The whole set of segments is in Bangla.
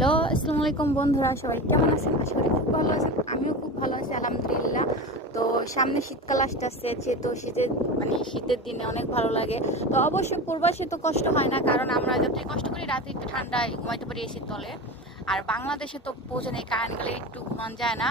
হ্যালো, আসসালামু আলাইকুম বন্ধুরা, সবাই কেমন আছেন? আশা করি খুব ভালো আছেন। আমিও খুব ভালো আছি আলহামদুলিল্লাহ। তো সামনে শীতকাল আসতেছে, যেহেতু শীতের দিনে অনেক ভালো লাগে। তো অবশ্যই প্রবাসে তো কষ্ট হয় না, কারণ আমরা যতই কষ্ট করি রাতে একটু ঠান্ডায় ঘুমাইতে পারি এসির তলে। আর বাংলাদেশে তো বোঝেন এই কারেন্ট গেলে একটু ঘুমান যায় না,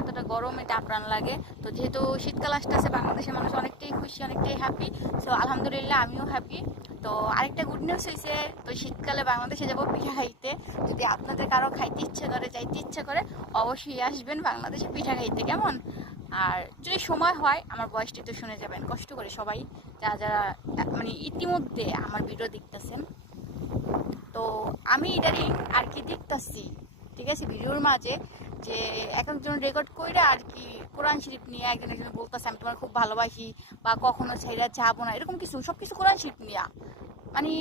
এতটা গরমে টাপরান লাগে। তো যেহেতু শীতকাল আসতেছে, বাংলাদেশের মানুষ অনেকটাই খুশি, অনেকটাই হ্যাপি। সো আলহামদুলিল্লাহ আমিও হ্যাপি। তো আরেকটা গুড নিউজ হয়েছে, তো শীতকালে বাংলাদেশে যাবো পিঠা খাইতে। যদি আপনাদের কারো খাইতে ইচ্ছে করে, যাইতে ইচ্ছে করে, অবশ্যই আসবেন বাংলাদেশে পিঠা খাইতে, কেমন? আর যদি সময় হয় আমার বয়সটি তো শুনে যাবেন, কষ্ট করে সবাই যারা যারা ইতিমধ্যে আমার ভিডিও দেখতেছেন। তো আমি ইদারিং আর কি দেখতেছি, ঠিক আছে, ভিডিওর মাঝে যে এক একজন রেকর্ড করে আর কি কোরআন শরীফ নিয়ে একজন একজন বলতেছে আমি তোমার খুব ভালোবাসি, বা কখনো ছেড়ে যাবো না, এরকম কিছু সবকিছু কোরআন শরীফ নিয়ে মানে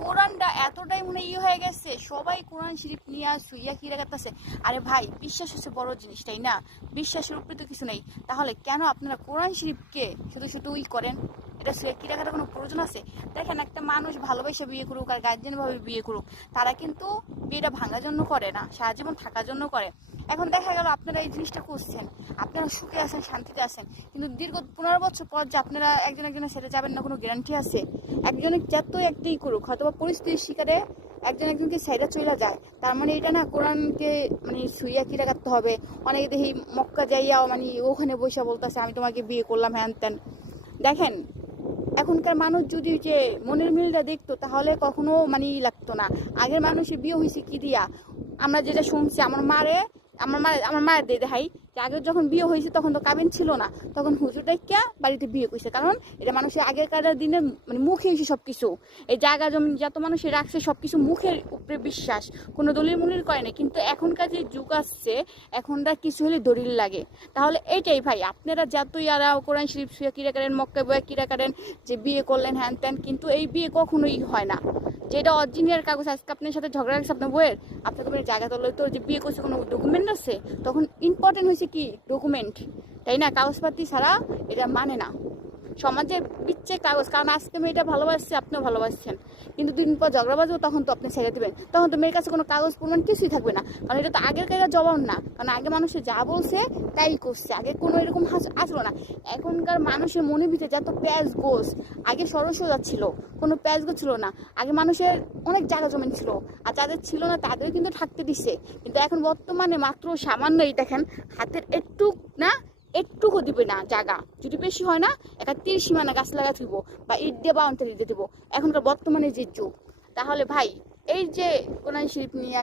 কোরআনটা এতটাই হয়ে গেছে, সবাই কোরআন শরীফ নিয়ে শুইয়া কি রাখাতেছে। আরে ভাই, বিশ্বাস হচ্ছে বড় জিনিস, তাই না? বিশ্বাসের উপরে তো কিছু নেই, তাহলে কেন আপনারা কোরআন শরীফকে শুধু শুধু করেন? এটা শুয়ে কি রাখার কোনো প্রয়োজন আছে? দেখেন, একটা মানুষ ভালোবাসে বিয়ে করুক আর গার্জেন ভাবে বিয়ে করুক, তারা কিন্তু বিয়েটা ভাঙার জন্য করে না, সারা জীবন থাকার জন্য করে। এখন দেখা গেল আপনারা এই জিনিসটা করছেন, আপনারা সুখে আছেন, শান্তিতে আছেন, কিন্তু দীর্ঘ 15 বছর পর যে আপনারা একজন একজনের সাথে যাবেন না, কোনো গ্যারান্টি আছে? একজনের যত একটাই করুক, হয়তো বা পরিস্থিতির শিকারে একজন একজনকে সাইডা চলে যায়, তার মানে এটা না কোরআনকে শুইয়া কিরা কাটতে হবে। অনেকে দেখি মক্কা যাইয়াও ওখানে বসে বলতেছে আমি তোমাকে বিয়ে করলাম, হ্যান ত্যান। দেখেন, এখনকার মানুষ যদি যে মনের মিলটা দেখতো, তাহলে কখনো লাগতো না। আগের মানুষের বিয়ে হয়েছে কি দিয়া, আমরা যেটা শুনছি, আমার মায়ের দিয়ে দেখাই যে আগে যখন বিয়ে হয়েছে তখন তো কাবিন ছিল না, তখন হুজুর ডাইকা বাড়িতে বিয়ে করছে, কারণ এটা মানুষের আগেকার দিনে মুখে এসে সবকিছু, এই জায়গা জমি যত মানুষের রাখছে সবকিছু মুখের উপরে বিশ্বাস, কোনো দলিল মুলির করে না। কিন্তু এখনকার যে যুগ আসছে, এখনকার কিছু হলে দলিল লাগে। তাহলে এইটাই ভাই, আপনারা যতই আর কোরআন শরীফ শুয়ে কিরা করেন, মক্কা বয়া কিরা করেন, যে বিয়ে করলেন হ্যান ত্যান, কিন্তু এই বিয়ে কখনোই হয় না। যেটা অরিজিনাল কাগজ, আজকে আপনার সাথে ঝগড়া লাগছে আপনার বইয়ের, আপনার তোমার জায়গা তো তো যে বিয়ে করছে কোনো ডকুমেন্ট আছে, তখন ইম্পর্টেন্ট হয়েছে কি ডকুমেন্ট, তাই না? কাগজপাতি ছাড়া এটা মানে না। সমাজে পিচ্ছে কাগজ, কারণ আজকে মেয়েটা ভালোবাসছে, আপনিও ভালোবাসছেন, কিন্তু দিন পর ঝগড়া বাজবো, তখন তো আপনি ছেড়ে দেবেন, তখন তো মেয়ের কাছে কোনো কাগজ প্রমাণ কিছুই থাকবে না, কারণ এটা তো আগের কাজের জবাব না, কারণ আগে মানুষে যা বলছে তাই করছে, আগে কোনো এরকম আসলো না। এখনকার মানুষের মনে ভিতরে যত প্যাঁচ গোস, আগে সরসোজা ছিল, কোনো প্যাঁচ গোছ ছিল না, আগে মানুষের অনেক জায়গা জমিন ছিল, আর যাদের ছিল না তাদেরও কিন্তু থাকতে দিচ্ছে। কিন্তু এখন বর্তমানে মাত্র সামান্য, এই দেখেন, হাতের একটু না, একটুকু দিবে না জায়গা, যদি বেশি হয় না একটা 30 সীমানা গাছ লাগা থইব, বা ইট দিয়ে বাউন্ডারি দিয়ে দেবো, এখনকার বর্তমানে যে যুগ। তাহলে ভাই, এই যে কোরআন শরীফ নিয়ে